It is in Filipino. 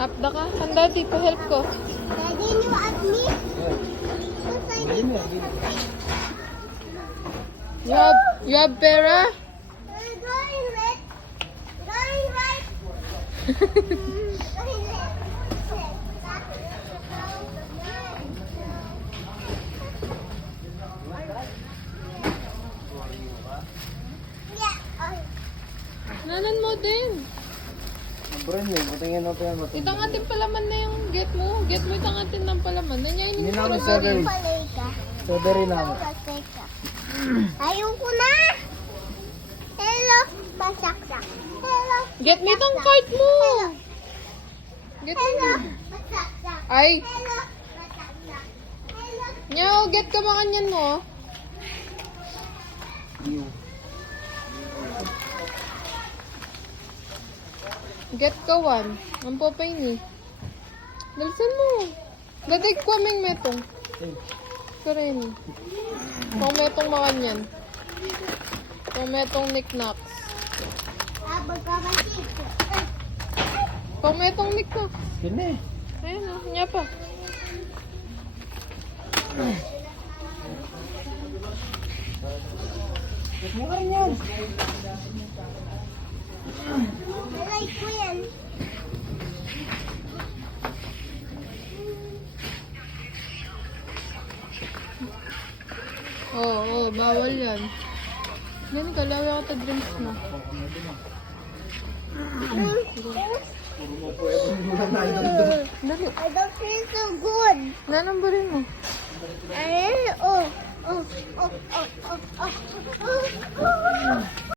Apda ka? Handa dito, help ko. Daddy, you at me? You have pera? Going left. Going right. Going left. Yeah. Nanan mo din. Bro, patingin natin yan. Itangatin palaman na yung get mo. Get mo itangatin ng palaman. Nanyayin Hindi yung namin strawberry. Strawberry namin. Ayoko na. Hello. Basaksak. Hello. Get mo itong cart mo. Get Hello. mo. Basaksak. Ay, Hello. Basaksak. Hello. nyaw, get ka ba kanyan mo? Get ka one. Ang popay ni. Dalisan mo. Dadig ko aming metong. Karen. Kung metong makanyan. Kung metong knickknacks. Abag ka ba dito? Kung metong knickknacks. Kini. Ayun o, niya pa. Mo ka rin yan. Malay ko yan. Oo, bawal yan. Yan, kalawa ka drinks mo. Dali. I don't feel so good. Nanambarin mo. Oh, oh, oh, oh, oh, oh, oh.